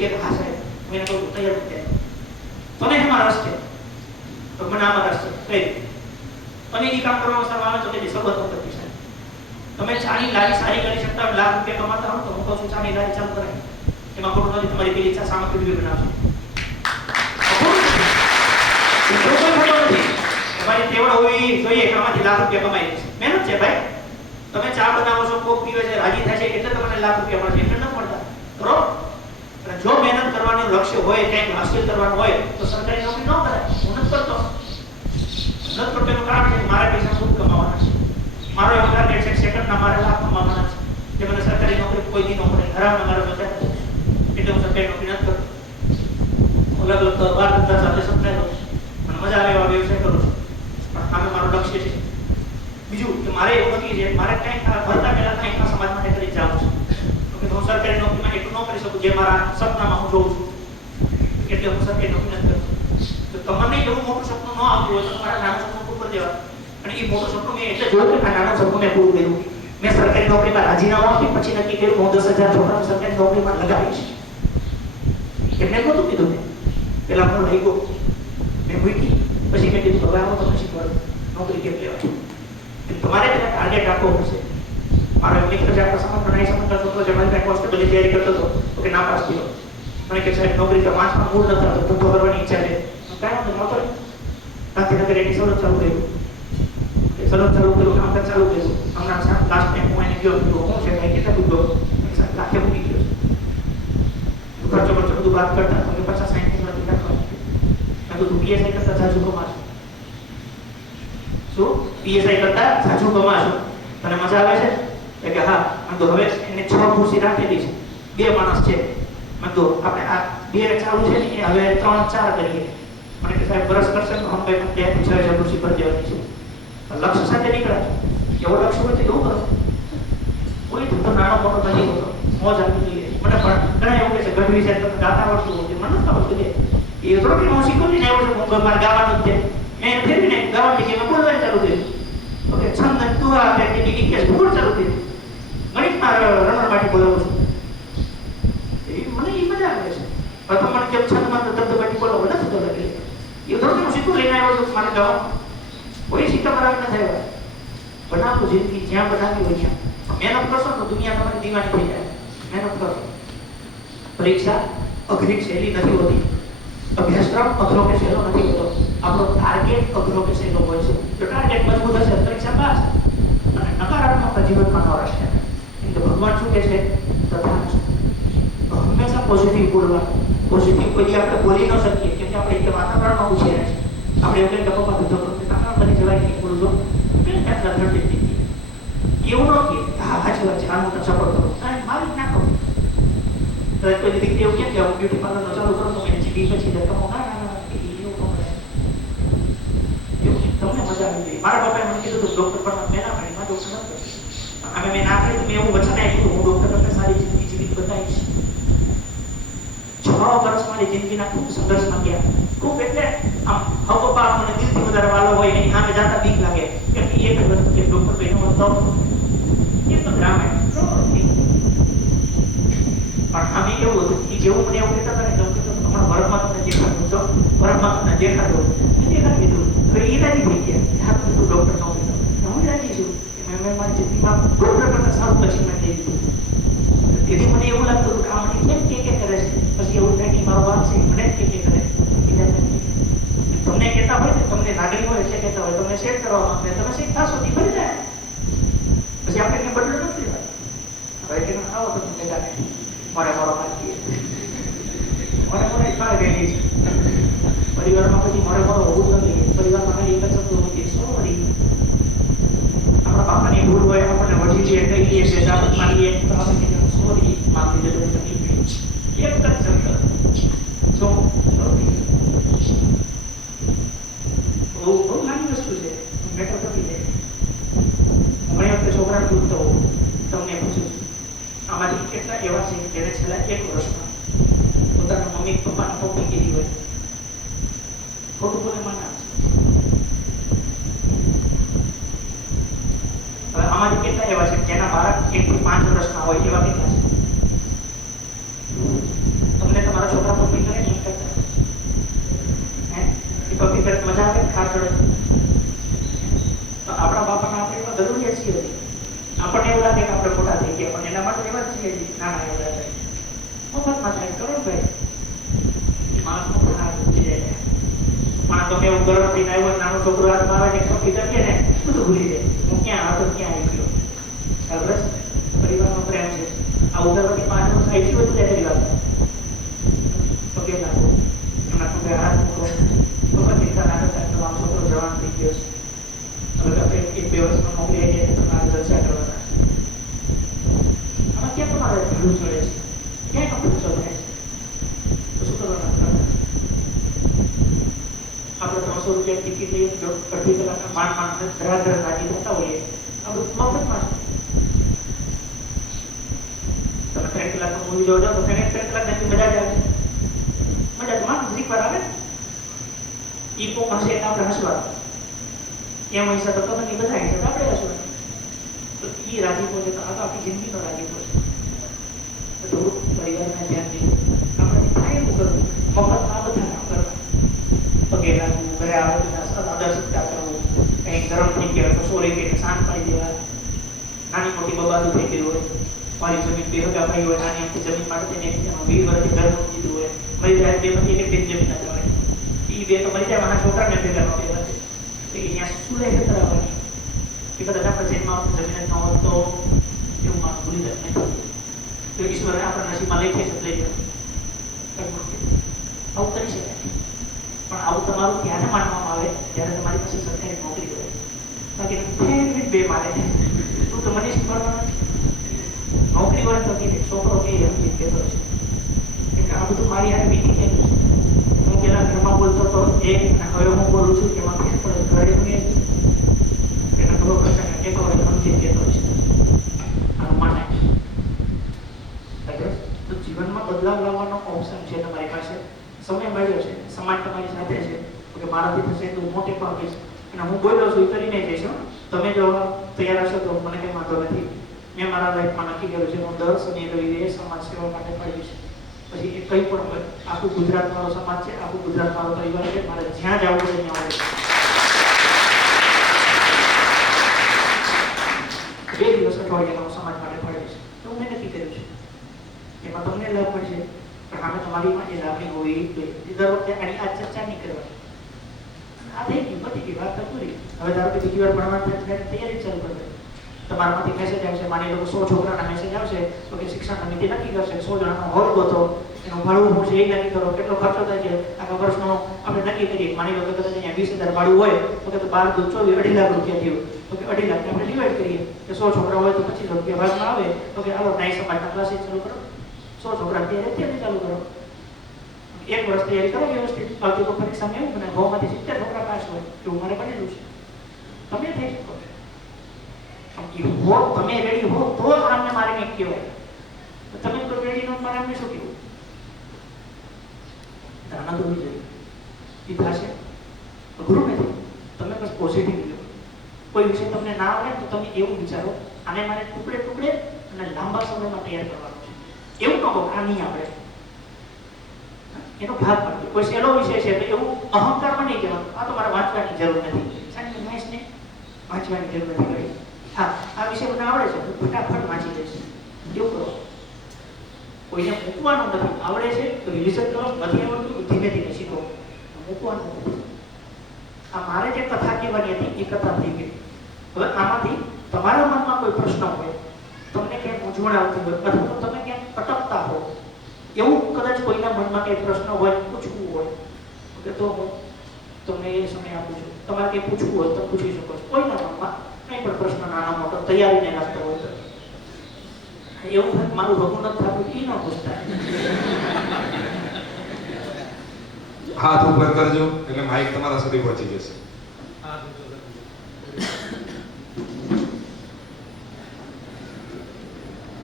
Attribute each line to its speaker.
Speaker 1: કે હા સાહેબ હું એને કહું તૈયાર. જાય તને એમાં રસ છે. તો મને આમાં રસ છે? અને એ કામ કરવામાં સાહેબ આવે તો કે શરૂઆત કરવી સાહેબ તમે ચાની લારી સારી કરી શકતા હોય, લાખ રૂપિયા કમાતા હો તો હું છું નથી, તમારી પેલી નથી. હોવી જોઈએ કે લાખ રૂપિયા કમાઈ મહેનત છે ભાઈ. તમે ચા બનાવો છો, કોક પીવે છે, રાજી થાય છે, એટલે તમને લાખ રૂપિયા મળશે, એટલે ન મળતા. અને જો મહેનત કરવાનું લક્ષ્ય હોય, કંઈક હાંસલ કરવાનું હોય, તો સરકારી નોકરી ન કરાય હું નથી કરતો નથી કરતો એનું કારણ છે મારા પૈસા ખૂબ કમાવાના છે? મારો એવો ટાર્ગેટ છે સેકન્ડના મારે લાખ કમાવાના છે. જે મને સરકારી નોકરી કોઈ દી નોકરી, હરામના મારે બચાવ એટલે હું સરકારી નોકરી નથી કરતો. અલગ અલગ બાર ધંધા સાથે સંકળાયેલો મને મજા આવે એવા વ્યવસાય કરું છું. પણ આમે મારું લક્ષ્ય છે. બીજું કે મારે એવું નથી છે મારે કંઈક આ સમાજ માટે કરી જવું છે તો કે હું સરકારી નોકરીમાં એટલું ન કરી શકું જે મારા સપનામાં હું જોઉં છું એટલે હું સરકારી નોકરી નથી કરતો તો તમને એવું મોટું સપનું ન આવતું તો તમારા નાનું સપનું પૂરું દેવા અને એ મોટું સપનું મેં એટલે જોયું કે આ મેં પૂરું કર્યું. મેં સરકારી નોકરીમાં રાજીનામું આપી પછી નક્કી કર્યું હું દસ હજાર છોકરાને નોકરીમાં લગાવીશ. એમને નહોતું કીધું મેં. પેલા હું લઈ ગયો મેં મૂકી. પછી મેં કીધું, હવે તમને શીખવાડું નોકરી કેમ લેવા તમારે પેલા ટાર્ગેટ પડશે મારો મિત્ર છે આપણા સમાજ ભણાઈ સમજતો હતો, જે મારી પાસે તૈયારી કરતો હતો, તો કે ના પાસ થયો. મને કે સાહેબ, નોકરી તો વાંચમાં મૂળ નથી ધંધો કરવાની ઈચ્છા છે. કાંઈ વાંધો નહોતો. ગાંધીનગર એની ચાલુ એ સલોદ ચાલુ કર્યું કામકાજ ચાલુ કર્યું હમણાં લાસ્ટ ટાઈમ હું ગયો, તો હું છે કાંઈ કેટલા ડૂબો લાખે મૂકી ગયો ખર્ચો ખર્ચો બધું વાત કરતા, તો કે પચાસ સાઈઠની નથી રાખવાનું તો તું પીએસઆઈ કરતા જાજુ કમાશો. શું? પીએસઆઈ કરતા જાજુ કમાશો. તને મજા આવે છે? કે, હા આમ તો હવે એને છ ખુરશી રાખેલી છે. બે માણસ છે. મેં આપણે આ બે ચાલુ છે ને હવે ત્રણ ચાર કરીએ. મને કે સાહેબ બરસ કરશે તો હમ ભાઈ છ હજાર ખુરશી ભરી દેવાની છે લક્ષ્ય સાથે નીકળ્યા એવો લક્ષ્ય તો એવું કરો કોઈ ધંધો નાનો મોટો નથી હોતો મોજ આપી દઈએ મને પણ ઘણા એવું કહે છે ગઢવી છે તમે ગાતા આવડતું હોય મને નથી આવડતું કે એ થોડું કે હું શીખું ને એવું હું મારે ગાવાનું છે મેં ફેરવીને ગાવાની કે બોલવાની ચાલુ કર્યું ઓકે છંદ તું આ કે કે કે બોલ ચાલુ કર્યું ગણિતમાં રણર માટે બોલાવું છું એ મને એ મજા આવે છે પ્રથમ મને જેમ છંદમાં તો ધબધબાટી બોલાવો નથી થતો લાગે એ થોડું કે હું શીખું લઈને આવ્યો છું મારે ગાવાનું કોઈ શીખવા બરાબર નથી આવ્યા બનાવો જિંદગી, જ્યાં બનાવી હોય ત્યાં. મહેનત કરશો તો દુનિયા તમારી દીવાની થઈ જાય. મહેનત કરો. પરીક્ષા અઘરી કે સહેલી નથી હોતી. અભ્યાસક્રમ અઘરો કે સહેલો નથી હોતો. આપણો ટાર્ગેટ અઘરો કે સહેલો હોય છે. જો ટાર્ગેટ મજબૂત હશે તો પરીક્ષા પાસ. અને નકારાત્મક જીવનમાં ન રહેશે એટલે ભગવાન શું કહે છે? તથા હંમેશા પોઝિટિવ બોલવાનું. પોઝિટિવ કોઈ દી આપણે બોલી ન શકીએ, કેમ કે આપણે એક વાતાવરણમાં ઉછેર્યા છે. આપણે એવું કે પપ્પા ધંધો કરો તમારા બધી જવાય નહીં બોલજો કે આટલા ધરતી દીધી એવું ન કે હા સાચી વાત છે, આ હું તને સપોર્ટ કરું. મારી જ કરો તો કોઈ દીકરી એવું કેમ કે હું બ્યુટી પાર્લર ચાલુ કરું તો મેં જીવી પછી દે હું ના ના ના, ન તમને મજા આવી ગઈ. મારા બાપાએ મને કીધું તું ડોક્ટર પણ મેં ના પાડી મારે ડોક્ટર અમે મેં ના પાડી તો મેં એવું વચન આપ્યું હું ડોક્ટર તમને સારી જિંદગી જીવી બતાવીશ. છ વર્ષ મારી જિંદગીના ખૂબ સંઘર્ષમાં ગયા. ખૂબ એટલે આમ હવ પપ્પા મને દિલથી વધારે વાલો હોય એની સામે જાતા બીક લાગે કેમ કે એક જ વસ્તુ કે ડોક્ટર ભાઈ નો તો એ તો ગ્રામીણ પણ આમે એવું હતું કે જેવું મને એવું કહેતા હતા ને તો હું કહેતો હમણાં ભરતમાં તમને દેખાડું છો ભરતમાં તમને દેખાડું મેં દેખાડી દીધું હવે એ રાજી થઈ ગયા હા તું ડોક્ટર નો કહેતો હું રાજી છું કે મેં મેં મારી જિંદગીમાં ડોક્ટર કરતા સારું પછી મેં થઈ દીધું તેથી મને એવું લાગતું હતું કે આ મને કેમ કે કે કરે છે પછી એવું થાય કે મારો બાપ છે એ મને જ કે કે કરે બીજા નથી તમને કહેતા હોય ને તમને લાગણી હોય એટલે કહેતા હોય તમને શેર કરવા માંગે તમે શીખતા છો તે ભરી જાય પછી આપણે કઈ બદલો નથી લેવાય હવે કે આવો તો તમને જાણે મારે મારો મારી મારે મારે કાળ ગયેલી છે પરિવારમાં પછી મારે મારો હોવું જ નથી પરિવારમાં ખાલી એક જ શબ્દ હોય કે સોરી આપણા બાપાની ભૂલ હોય આપણને વઢી લઈએ કહી દઈએ છે દાવત માગીએ તો આપણે કહીએ સોરી માગી દેજો હોય એવા કેટલા છે. તમને તમારા છોકરા પર બી કરે નહીં કરતા હે? એ તરફ મજા આવે ખાર ચડે તો આપણા બાપાના આપણે એમાં જરૂરિયાત છીએ આપણને એવું લાગે કે આપણે ખોટા થઈ ગયા, પણ એના માટે એવા છીએ ના ના, એવા થાય મફતમાં થાય, કરો ભાઈ. માણસનો ખાર છે. પણ તમે એવું ગરમ પીને આવ્યો નાનો છોકરો હાથમાં આવે ને ખપી દઈએ ને, બધું ભૂલી જાય. હું ક્યાં હતો ક્યાં આવી ગયો? છે? પરિવારનો પ્રેમ છે આ ઉગાડવાથી પાંચ વર્ષ આવી ગયું બધું ત્યારે વાત પગે લાગો એમના પગે હાથ મૂકો વખત ચિંતા ના કરતા તમારો છોકરો જવાન થઈ ગયો છે હવે આપણે એક બે વર્ષમાં મોકલી આવીએ તો તમારે જલસા કરવાના આમાં ક્યાં તમારે ભૂલ ચડે છે ક્યાં કપડું ચડે છે તો શું કરવાના આપણે ત્રણસો રૂપિયા ટિકિટ લઈએ તો અડધી કલાકના માંડ માંડ ધરા ધરા રાજી થતા હોઈએ આ બધું મફતમાં છે તમે ત્રણ કલાકનો મૂવી જોવા જાઓ તો ત્રણે ત્રણ કલાક નથી મજા જ આવે મજા તો માત્ર ઘડીક વાર આવે ઈ કોક હશે એટલે આપણે હસવાનું એમ હશે તો ખબર નહીં બધા હશે તો આપણે હસવાનું તો ઈ રાજીપો છે તો આ તો આપણી જિંદગીનો રાજીપો છે તો થોડું પરિવારના ધ્યાન દીધું આપણે થાય એવું કરવું મફતમાં બધા કામ કરવા પગે લાગવું ઘરે મારી જમીન બે હગા ભાઈ હોય, નાની અમથી જમીન માટે તેને વીસ વર્ષથી ઘર મૂકી દીધું હોય. મરી જાય બે પછી એક એક જમીન ના એ બે તો મરી જાય, મારા છોકરાને ભેગા નો ભેગા એ અહીંયા છે. કરાવવાની એ બધા આપણે આવતી જમીન ન હોત તો એવું માણસ ભૂલી જાય નહીં. તો ઈશ્વરે આપણા નસીબમાં લખે છે, લઈ આવું કરી શકાય. પણ આવું તમારું ત્યારે માનવામાં આવે? જ્યારે તમારી પાસે સરકારી નોકરી હોય. બાકી ફેવરિટ બે મારે તું તો મને શીખવાડવાનો નોકરી હોય તો છોકરો કે એમ કહેતો છે કે આ બધું મારી વીતી ગયેલું છે. હું પેલા ઘરમાં બોલતો હતો, એ હવે હું બોલું છું એમાં કે પણ ઘરે હું એ એના ઘરો કે કહેતો હોય સમજી કહેતો છે આનું માને? તો જીવનમાં બદલાવ લાવવાનો ઓપ્શન છે તમારી પાસે. સમય મળ્યો છે. સમાજ તમારી સાથે છે. કે મારાથી થશે તો મોટે કહીશ અને હું બોલ્યો છું એ કરીને જઈશ તમે જો તૈયાર હશો તો મને કંઈ વાંધો નથી. મેં મારા લાઈફમાં નક્કી કર્યું છે હું દર શનિ રવિએ સમાજ સેવા માટે ફરીશ પછી એ કંઈ પણ હોય, આખું ગુજરાત મારો સમાજ છે, આખું ગુજરાત મારો પરિવાર છે, મારે જ્યાં જવું છે ત્યાં આવે બે દિવસ અઠવાડિયામાં હું સમાજ માટે ફરીશ તો મેં નક્કી કર્યું છે. એમાં તમને લાભ મળશે, પણ આમે પણ એ લાભની હોવી જોઈએ દર વખતે આની આ ચર્ચા નહીં કરવાની. આ થઈ ગઈ બધી ગઈ, વાત પૂરી હવે ધારો કે બીજી વાર ભણવા તૈયારી તમારામાંથી મેસેજ આવશે માની લો સો છોકરાના મેસેજ આવશે, તો કે શિક્ષણ સમિતિ નક્કી કરશે, સો જણાનો હોલ ગોતો, એનું ભાડું હું છે એ નક્કી કરો, કેટલો ખર્ચો થાય છે, આખા વર્ષનો આપણે નક્કી કરીએ માની લો કે કદાચ અહીંયા વીસ હજાર ભાડું હોય, તો કે બાર દૂધ ચોવીસ, અઢી લાખ રૂપિયા થયું, તો કે અઢી લાખ આપણે ડિવાઈડ કરીએ, કે સો છોકરા હોય તો પચીસ રૂપિયા ભાગમાં આવે, તો કે હાલો નાઈ સમાજના ક્લાસીસ ચાલુ કરો, સો છોકરા ત્યારે અત્યારે ચાલુ કરો. એક વર્ષ તૈયારી કરો વ્યવસ્થિત, આવતી તો પરીક્ષામાં એવું મને ગૌમાંથી સિત્તેર છોકરા પાસ હોય, એવું મારે બનેલું છે. તમે થઈ શકો છો. એ હો, તમે રેડી હો, તો જ આમને મારીને કહેવાય. તો તમે તો રેડી નો મારે આમને શું કહેવું? ધારણા તો જોઈએ એ થશે. ગુરુ મેં તમે બસ પોઝિટિવ લો કોઈ વિષય તમને ના આવડે તો તમે એવું વિચારો, આને મારે ટુકડે ટુકડે અને લાંબા સમયમાં તૈયાર કરવાનું છે. એવું કહો આ નહીં આવડે. એનો ભાગ પડતો કોઈ સહેલો વિષય છે તો એવું અહંકારમાં નહીં કહેવાનું. આ તો મારે વાંચવાની જરૂર નથી. વાંચવાની જરૂર નથી. હા, આ વિષય મને આવડે છે હું ફટાફટ વાંચી લઈશ એવું કરો. કોઈને મૂકવાનું નથી, આવડે છે, તો રિવિઝન કરો, નથી આવડતું ધીમે ધીમે શીખો. મૂકવાનું આ મારે જે કથા કહેવાની હતી, એ કથા થઈ ગઈ. હવે આમાંથી તમારા મનમાં કોઈ પ્રશ્ન હોય, તમને ક્યાંક મૂંઝવણ આવતી હોય, અથવા તો તમે ક્યાંક અટકતા હો, એવું કદાચ કોઈના મનમાં કંઈ પ્રશ્ન હોય, પૂછવું હોય કે તો હું તમને એ સમય આપું છું. તમારે કંઈ પૂછવું હોય તો પૂછી શકો છો. કોઈના મનમાં કંઈ પણ પ્રશ્ન નાનો મોટો તૈયારીને રાખતો હોય તો એવું મારું ભગવું નથી થતું એ ન પૂછતા.
Speaker 2: હાથ ઉપર કરજો એટલે માઇક તમારા સુધી પહોંચી જશે.
Speaker 3: હાથ ઉપર.